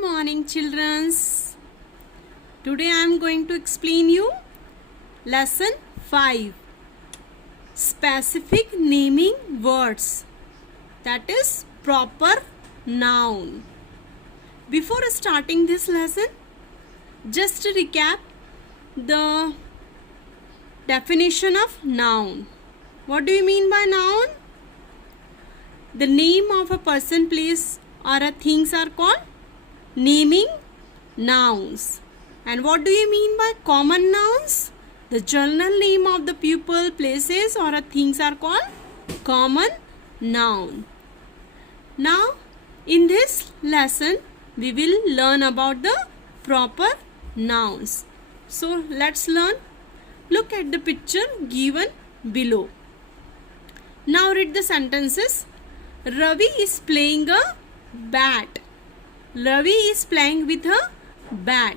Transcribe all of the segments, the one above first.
morning, childrens. Today I am going to explain you lesson 5, specific naming words, that is proper noun. Before starting this lesson, just to recap the definition of noun. What do you mean by noun? The name of a person, place or a things are called naming nouns. And what do you mean by common nouns? The general name of the people, places or a things are called common noun. Now in this lesson we will learn about the proper nouns. So let's learn. Look at the picture given below. Now read the sentences. Ravi is playing a bat. Ravi is playing with a bat.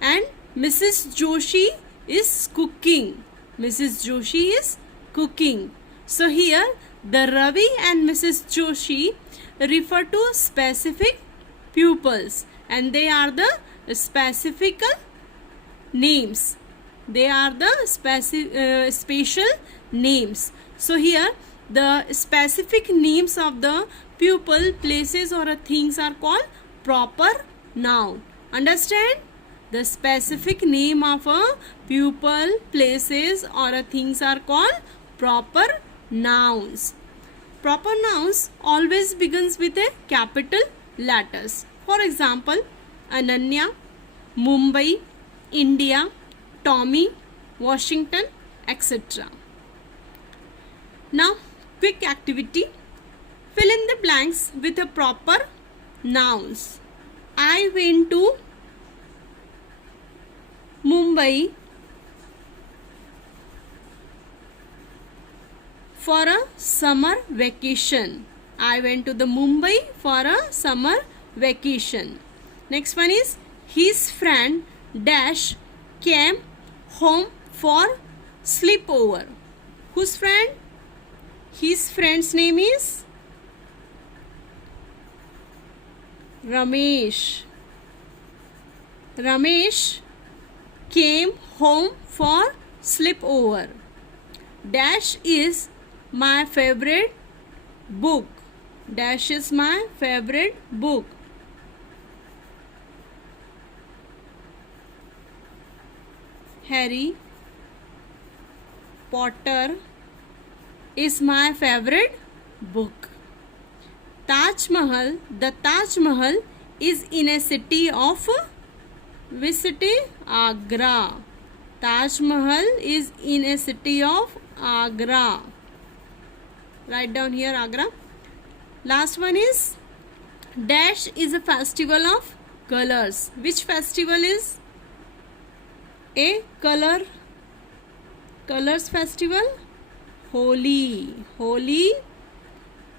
And Mrs. Joshi is cooking. Mrs. Joshi is cooking. So here the Ravi and Mrs. Joshi refer to specific pupils, and they are the specific names. They are the special names. So here the specific names of the pupil, places or things are called proper noun. Understand? The specific name of a pupil, places or things are called proper nouns. Proper nouns always begins with a capital letters. For example, Ananya, Mumbai, India, Tommy, Washington, etc. Now, quick activity. Fill in the blanks with a proper nouns. I went to Mumbai for a summer vacation. I went to the Mumbai for a summer vacation. Next one is his friend dash came home for sleepover. Whose friend? His friend's name is Ramesh. Ramesh came home for sleepover. Dash is my favorite book. Dash is my favorite book. Harry Potter is my favorite book. Taj Mahal, the Taj Mahal is in a city of which city? Agra. Taj Mahal is in a city of Agra. Write down here Agra. Last one is dash is a festival of colors. Which festival is a colors festival? Holi. Holi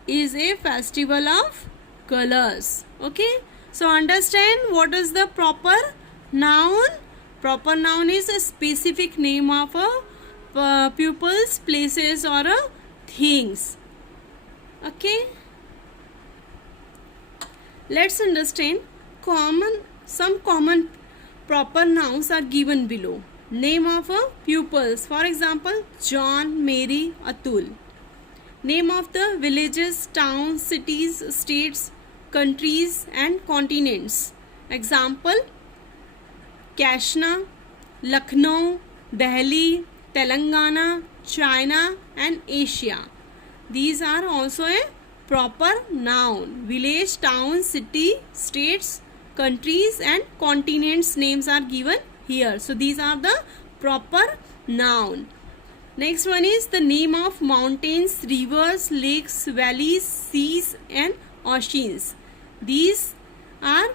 is a festival of colors. Okay, so understand what is the proper noun. Proper noun is a specific name of a pupils, places or things. Okay, let's understand some common proper nouns are given below. Name of pupils, for example, John, Mary, Atul. Name of the villages, towns, cities, states, countries and continents. Example, Kashna, Lucknow, Delhi, Telangana, China and Asia. These are also a proper noun. Village, town, city, states, countries and continents names are given here. So these are the proper noun. Next one is the name of mountains, rivers, lakes, valleys, seas and oceans. These are,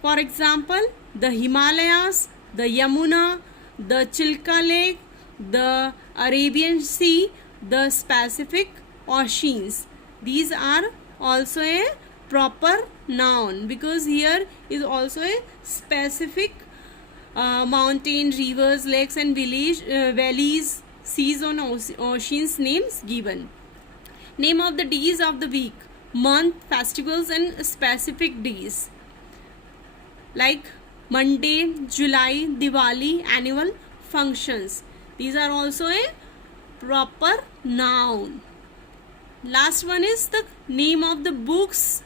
for example, the Himalayas, the Yamuna, the Chilka Lake, the Arabian Sea, the Pacific Oceans. These are also a proper noun because here is also a specific mountain, rivers, lakes and valleys, seas and oceans names given. Name of the days of the week: month, festivals and specific days. Like Monday, July, Diwali, annual functions. These are also a proper noun. Last one is the name of the books,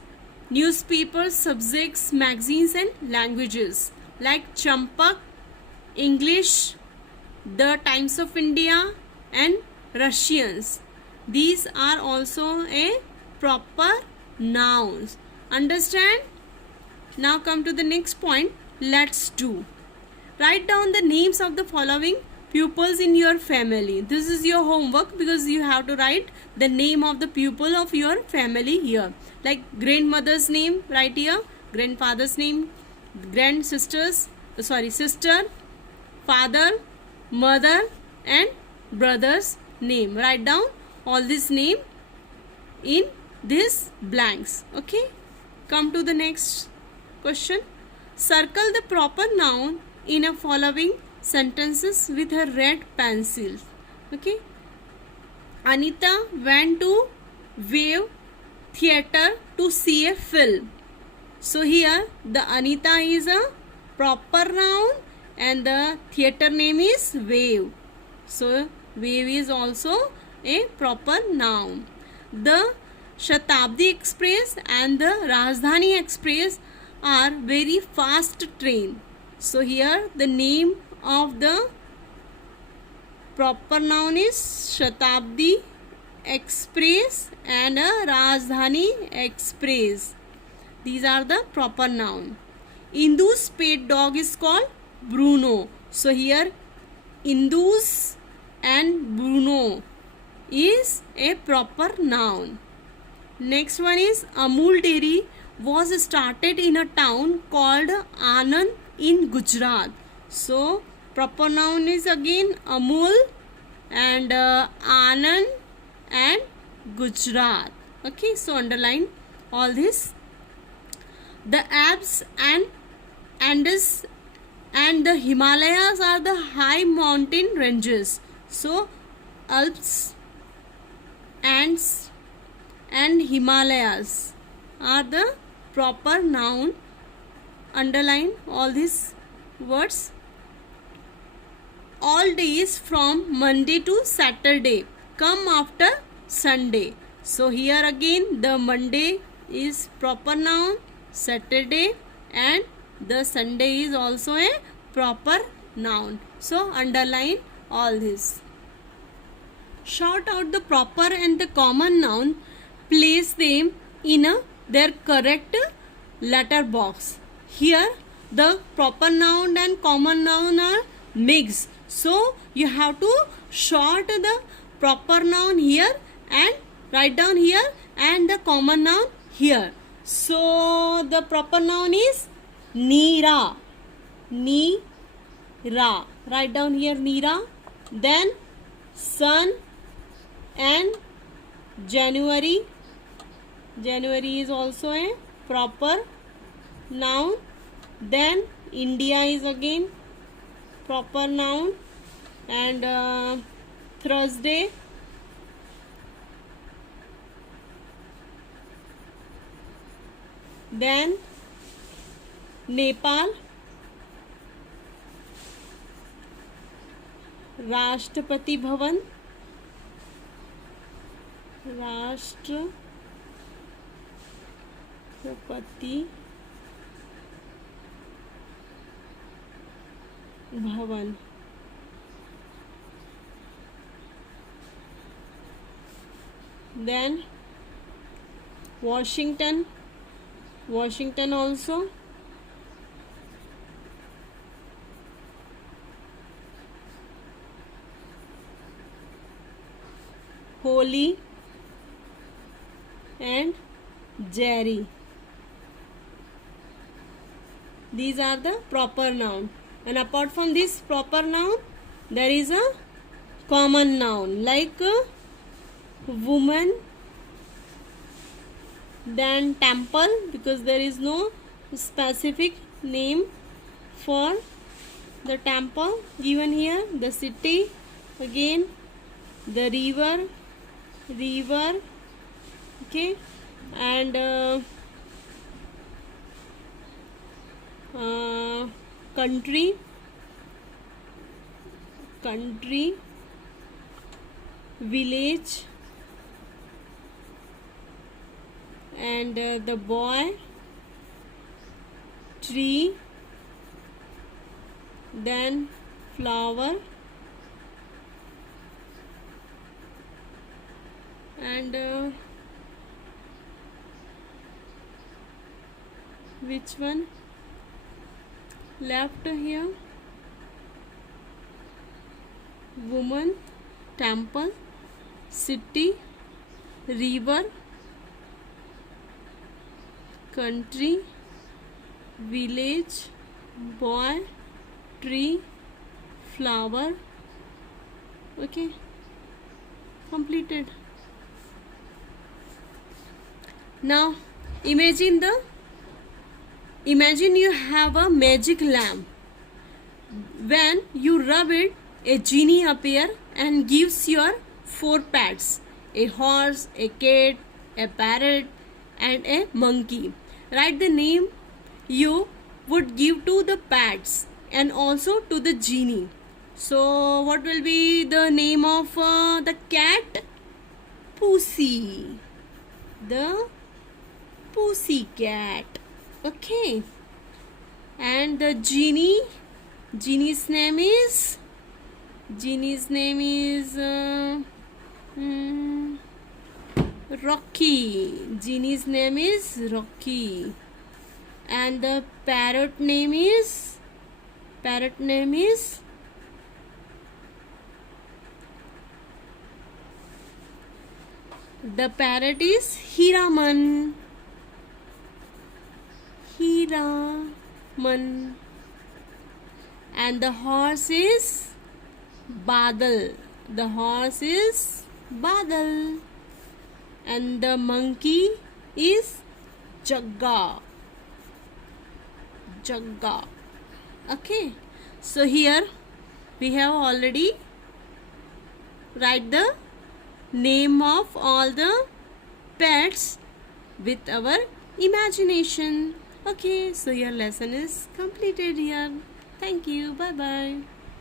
newspapers, subjects, magazines and languages. Like Champak, English, The Times of India and Russians. These are also a proper nouns. Understand? Now come to the next point. Let's do. Write down the names of the following pupils in your family. This is your homework because you have to write the name of the pupil of your family here. Like grandmother's name, write here. Grandfather's name, sister, father, mother and brother's name. Write down all this name in these blanks. Okay. Come to the next question. Circle the proper noun in a following sentences with a red pencil. Okay. Anita went to Wave Theatre to see a film. So here the Anita is a proper noun and the theatre name is Wave. So Wave is also a proper noun. The Shatabdi Express and the Rajdhani Express are very fast train. So here the name of the proper noun is Shatabdi Express and a Rajdhani Express. These are the proper noun. Indu's pet dog is called Bruno. So here Indus and Bruno is a proper noun. Next one is Amul Dairy was started in a town called Anand in Gujarat. So proper noun is again Amul and Anand and Gujarat. Okay, so underline all this. The Alps and Andes and the Himalayas are the high mountain ranges. So Alps, Andes and Himalayas are the proper noun. Underline all these words. All days from Monday to Saturday come after Sunday. So here again the Monday is proper noun, Saturday and the Sunday is also a proper noun. So underline all this. Shout out the proper and the common noun. Place them in their correct letter box. Here the proper noun and common noun are mixed. So you have to short the proper noun here and write down here and the common noun here. So the proper noun is Neera. Neera. Write down here Neera. Then sun and January. January is also a proper noun. Then India is again proper noun and Thursday. Then Nepal, Rashtrapati Bhavan, Rashtrapati Bhavan. Then Washington also. Holy and Jerry. These are the proper noun. And apart from this proper noun, there is a common noun like woman, then temple, because there is no specific name for the temple given here. The city, again the river, okay, and country, village, and the boy, tree, then flower, and which one left here? Woman, temple, city, river, country, village, boy, tree, flower. Okay, completed. Now imagine you have a magic lamp. When you rub it, a genie appear and gives your 4 pets: a horse, a cat, a parrot, and a monkey. Write the name you would give to the pets and also to the genie. So what will be the name of the cat? Pussy. The pussy cat. Okay. And the genie's name is Rocky. Genie's name is Rocky. And the parrot name is the parrot is Hiraman. And the horse is Badal. And the monkey is Jagga. Okay. So here we have already write the name of all the pets with our imagination. Okay, so your lesson is completed here. Thank you. Bye bye.